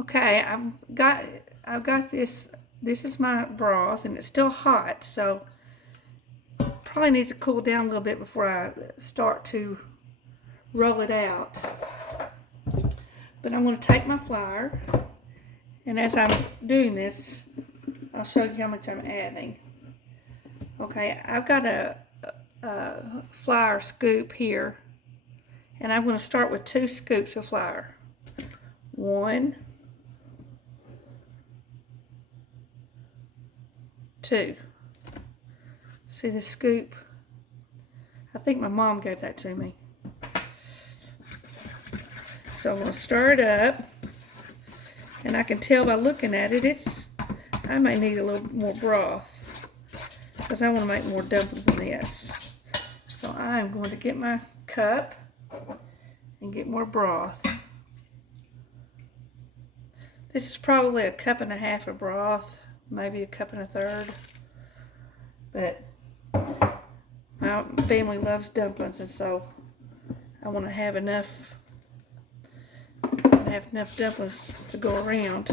Okay, I've got this. This is my broth, and it's still hot, so probably needs to cool down a little bit before I start to roll it out. But I'm going to take my flour, and as I'm doing this, I'll show you how much I'm adding. Okay, I've got a flour scoop here, and I'm going to start with 2 scoops of flour. 1, 2. See the scoop? I think my mom gave that to me. So I'm going to stir it up, and I can tell by looking at it, I may need a little more broth because I want to make more dumplings than this. So I'm going to get my cup and get more broth. This is probably a cup and a half of broth, maybe a cup and a third. But my family loves dumplings, and so I want to have enough dumplings to go around.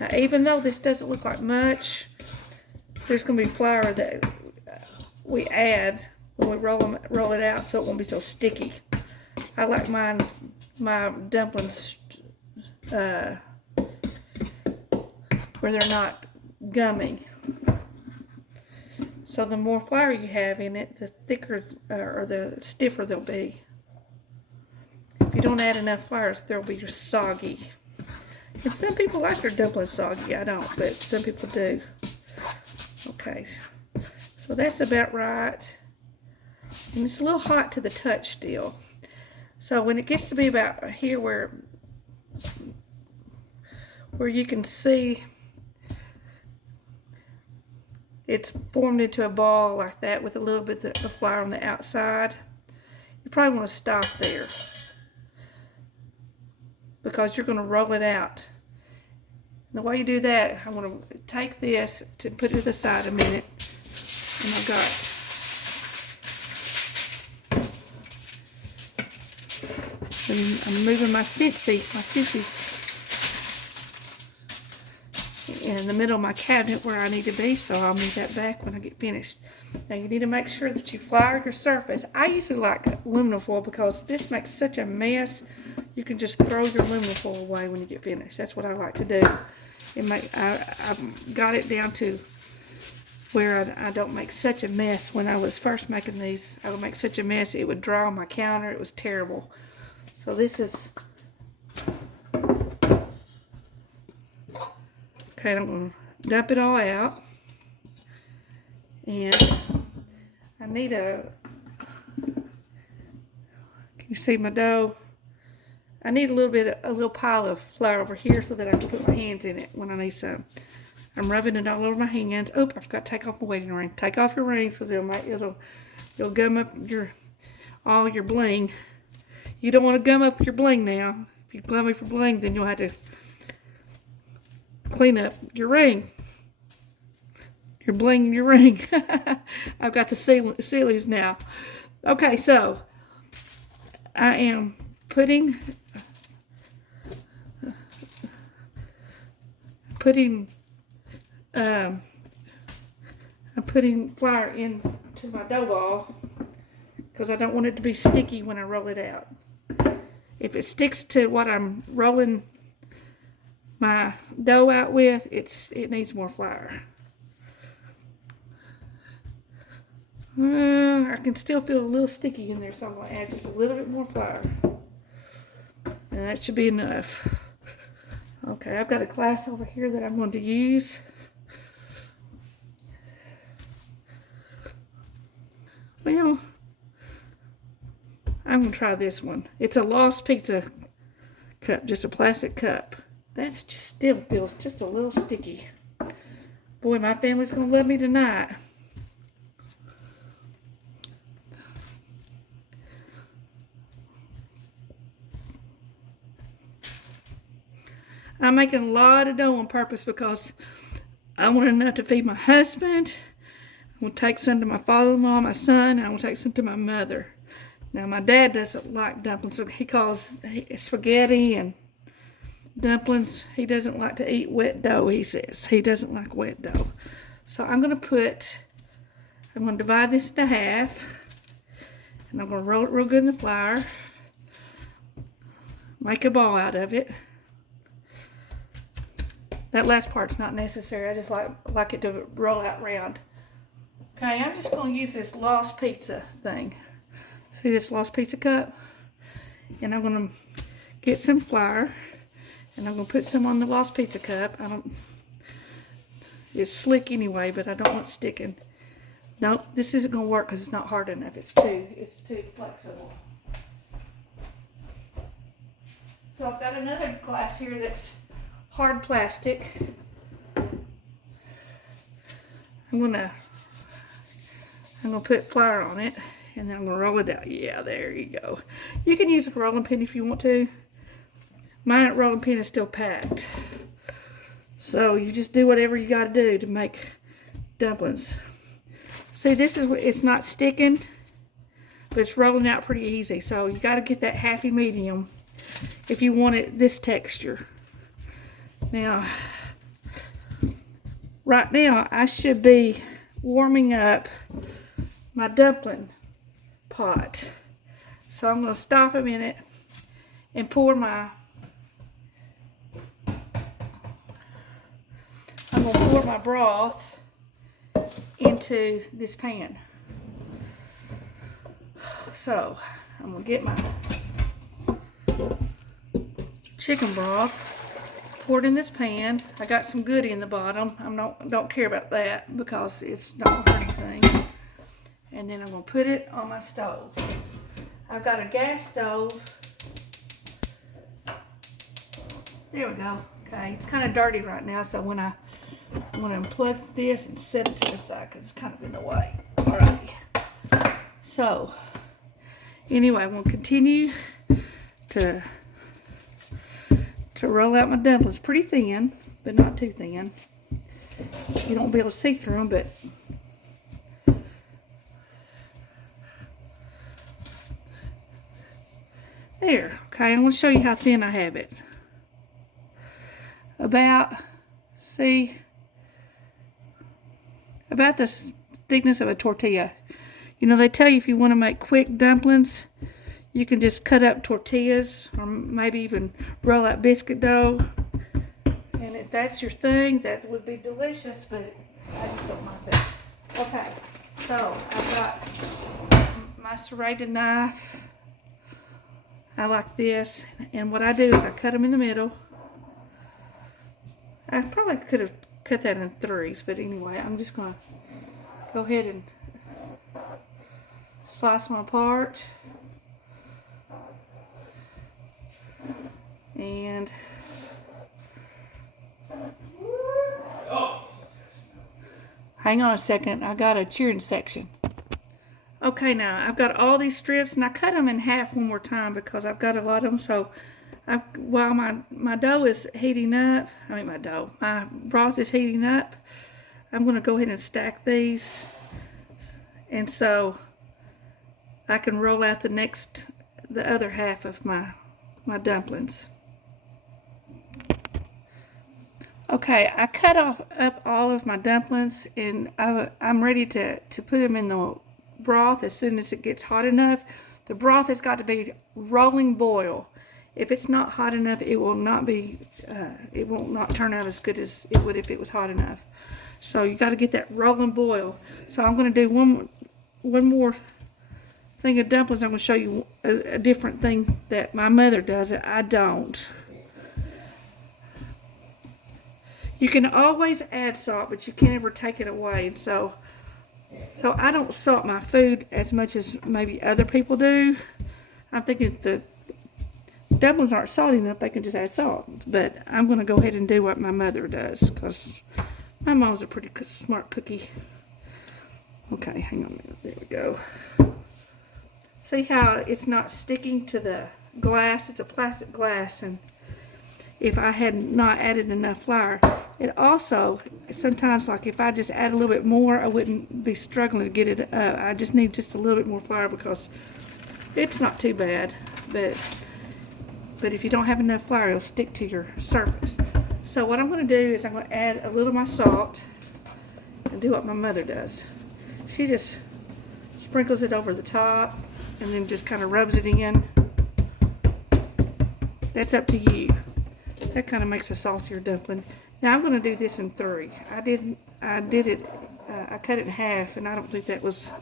Now, even though this doesn't look like much, there's going to be flour that we add when we roll it out, so it won't be so sticky. I like my dumplings where they're not gummy. So the more flour you have in it, the thicker or the stiffer they'll be. If you don't add enough flour, they'll be soggy. And some people like their dumplings soggy. I don't, but some people do. Okay, so that's about right. And it's a little hot to the touch still. So when it gets to be about here where you can see it's formed into a ball like that with a little bit of flour on the outside, you probably want to stop there because you're going to roll it out. And the way you do that, I'm going to take this to put it aside a minute, and I've got I'm moving my Scentsies in the middle of my cabinet where I need to be, so I'll move that back when I get finished. Now you need to make sure that you flour your surface. I usually like aluminum foil because this makes such a mess. You can just throw your aluminum foil away when you get finished. That's what I like to do. I've got it down to where I don't make such a mess. When I was first making these, I would make such a mess. It would dry on my counter. It was terrible. So this is... Okay, I'm going to dump it all out. And I need can you see my dough? I need a little pile of flour over here so that I can put my hands in it when I need some. I'm rubbing it all over my hands. Oh, I forgot to take off my wedding ring. Take off your rings because it'll gum up all your bling. You don't want to gum up your bling now. If you gum up your bling, then you'll have to clean up your ring. You're blinging your ring. I've got the sealies now. Okay, so I am putting I'm putting flour into my dough ball because I don't want it to be sticky when I roll it out. If it sticks to what I'm rolling my dough out with, it needs more flour. I can still feel a little sticky in there, so I'm going to add just a little bit more flour. And that should be enough. Okay, I've got a glass over here that I'm going to use. Well, I'm going to try this one. It's a Lost Pizza cup, just a plastic cup. That still feels just a little sticky. Boy, my family's going to love me tonight. I'm making a lot of dough on purpose because I want enough to feed my husband. I want to take some to my father-in-law, my son, and I want to take some to my mother. Now, my dad doesn't like dumplings, so he calls spaghetti and Dumplings, he doesn't like to eat wet dough, he says. He doesn't like wet dough. So I'm going to divide this into half. And I'm going to roll it real good in the flour. Make a ball out of it. That last part's not necessary. I just like it to roll out round. Okay, I'm just going to use this Lost Pizza thing. See this Lost Pizza cup? And I'm going to get some flour. And I'm going to put some on the Lost Pizza cup. It's slick anyway, but I don't want it sticking. Nope, this isn't going to work because it's not hard enough. It's too flexible. So I've got another glass here that's hard plastic. I'm gonna put flour on it, and then I'm gonna roll it out. Yeah, there you go. You can use a rolling pin if you want to. My rolling pin is still packed. So you just do whatever you gotta do to make dumplings. See, it's not sticking, but it's rolling out pretty easy. So you gotta get that happy medium if you want it this texture. Now, right now I should be warming up my dumpling pot. So I'm gonna stop a minute and pour my broth into this pan. So I'm gonna get my chicken broth, pour it in this pan. I got some goody in the bottom. I don't care about that because it's not hurt anything. And then I'm gonna put it on my stove. I've got a gas stove. There we go. Okay, it's kind of dirty right now, so when I'm gonna unplug this and set it to the side because it's kind of in the way. Alrighty. So anyway, I'm gonna continue to roll out my dumplings. Pretty thin, but not too thin. You don't be able to see through them, but there. Okay, I'm going to show you how thin I have it. About the thickness of a tortilla. You know, they tell you if you want to make quick dumplings, you can just cut up tortillas or maybe even roll out biscuit dough. And if that's your thing, that would be delicious, but I just don't like that. Okay, so I've got my serrated knife. I like this. And what I do is I cut them in the middle. I probably could have cut that in threes, but anyway, I'm just going to go ahead and slice them apart. And hang on a second, I got a cheering section. Okay, now I've got all these strips, and I cut them in half one more time because I've got a lot of them. So while my dough is heating up, my broth is heating up, I'm going to go ahead and stack these, and so I can roll out the other half of my dumplings. Okay, I cut up all of my dumplings, and I'm ready to put them in the broth as soon as it gets hot enough. The broth has got to be rolling boil. If it's not hot enough, it will not turn out as good as it would if it was hot enough. So you got to get that rolling boil. So I'm going to do one more thing of dumplings. I'm going to show you a different thing that my mother does that I don't. You can always add salt, but you can't ever take it away. So I don't salt my food as much as maybe other people do. I'm thinking if the dumplings aren't salty enough, they can just add salt. But I'm going to go ahead and do what my mother does because my mom's a pretty smart cookie. Okay, hang on a minute. There we go. See how it's not sticking to the glass? It's a plastic glass, and if I had not added enough flour, it also, sometimes like if I just add a little bit more, I wouldn't be struggling to get it up. I just need just a little bit more flour because it's not too bad. But but if you don't have enough flour, it'll stick to your surface. So what I'm going to do is I'm going to add a little of my salt and do what my mother does. She just sprinkles it over the top and then just kind of rubs it in. That's up to you. That kind of makes a saltier dumpling. Now I'm going to do this in 3. I cut it in half, and I don't think that was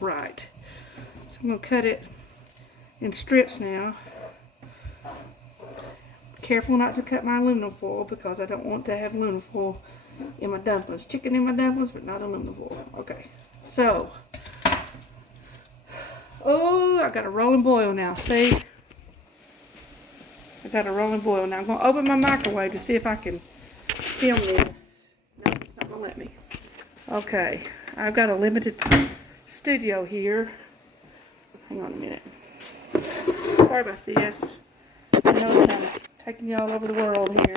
right. So I'm going to cut it in strips now. Careful not to cut my aluminum foil because I don't want to have aluminum foil in my dumplings. Chicken in my dumplings, but not aluminum foil. Okay, so, oh, I got a rolling boil now. See? I got a rolling boil now. I'm going to open my microwave to see if I can film this. No, it's not going to let me. Okay, I've got a limited studio here. Hang on a minute. Sorry about this. I know I'm kind of taking you all over the world here.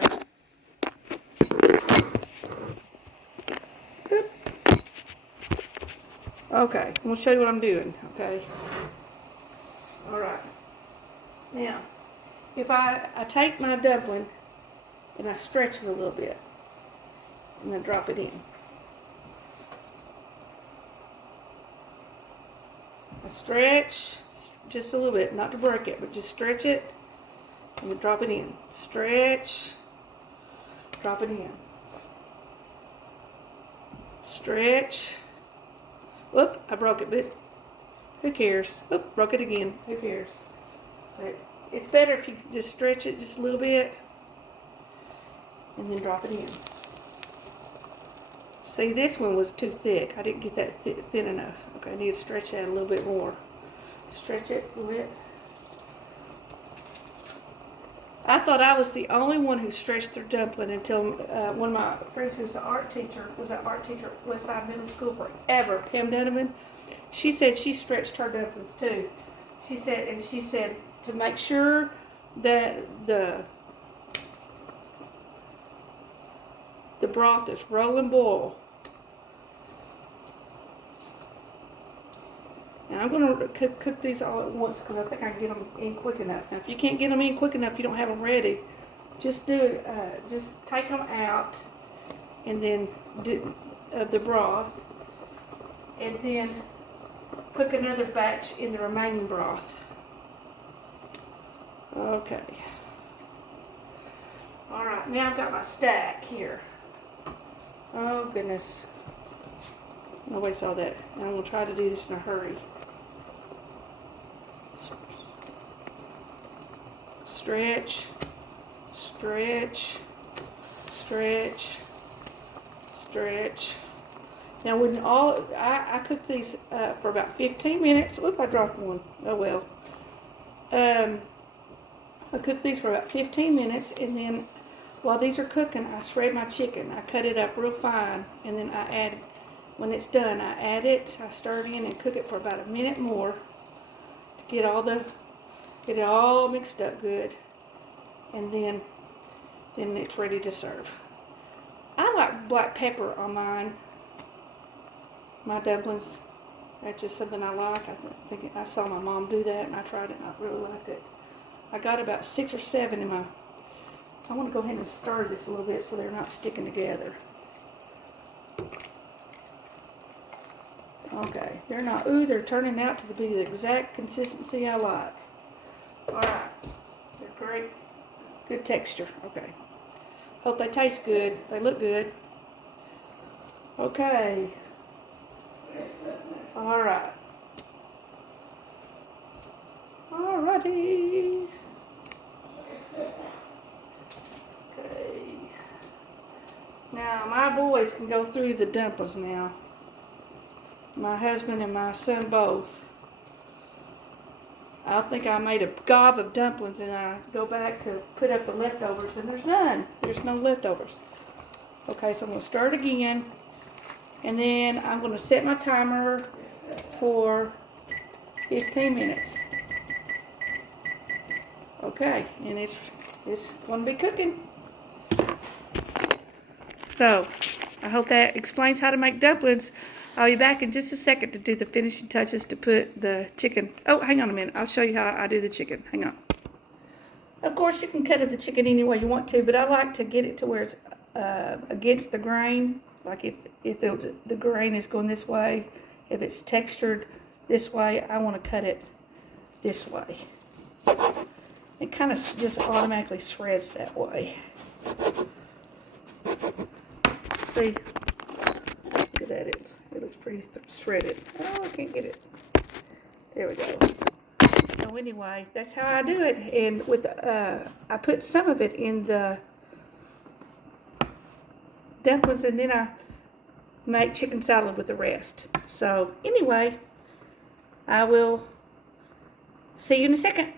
Boop. Okay, I'm going to show you what I'm doing, okay? Alright. Now, if I take my dumpling and I stretch it a little bit and then drop it in. I stretch just a little bit, not to break it, but just stretch it and then drop it in. Stretch, drop it in. Stretch. Whoop, I broke it, but who cares? Whoop, broke it again. Who cares? But it's better if you just stretch it just a little bit and then drop it in. See, this one was too thick. I didn't get that thin enough. Okay, I need to stretch that a little bit more. Stretch it a little bit. I thought I was the only one who stretched their dumpling until one of my friends who's an art teacher, was an art teacher at Westside Middle School forever, Pam Donovan. She said she stretched her dumplings too. She said to make sure that the broth is rolling boil. Now I'm going to cook these all at once because I think I can get them in quick enough. Now if you can't get them in quick enough, you don't have them ready, just just take them out and then do the broth and then cook another batch in the remaining broth. Okay. Alright, now I've got my stack here. Oh goodness. Nobody saw that. And I'm going to try to do this in a hurry. Stretch, stretch, stretch, stretch. Now when I cook these for about 15 minutes. Oop, I dropped one. Oh well. I cook these for about 15 minutes, and then while these are cooking, I shred my chicken. I cut it up real fine, and then I add, when it's done, I add it, I stir it in and cook it for about a minute more to get it all mixed up good, and then it's ready to serve. I like black pepper on my dumplings. That's just something I like. I saw my mom do that, and I tried it, and I really liked it. I got about 6 or 7 in my. I want to go ahead and stir this a little bit so they're not sticking together. Okay, they're not. Ooh, they're turning out to be the exact consistency I like. Alright, they're great. Good texture. Okay. Hope they taste good. They look good. Okay. Alright. Alrighty. Okay. Now, my boys can go through the dumplings now. My husband and my son both. I think I made a gob of dumplings, and I go back to put up the leftovers, and there's none. There's no leftovers. Okay, so I'm going to start again, and then I'm going to set my timer for 15 minutes. Okay, and it's going to be cooking. So, I hope that explains how to make dumplings. I'll be back in just a second to do the finishing touches to put the chicken. Oh, hang on a minute. I'll show you how I do the chicken. Hang on. Of course, you can cut up the chicken any way you want to, but I like to get it to where it's against the grain. Like if the grain is going this way, if it's textured this way, I want to cut it this way. It kind of just automatically shreds that way. See, look at that, it looks pretty shredded. Oh, I can't get it. There we go. So anyway, that's how I do it. And with I put some of it in the dumplings, and then I make chicken salad with the rest. So anyway, I will see you in a second.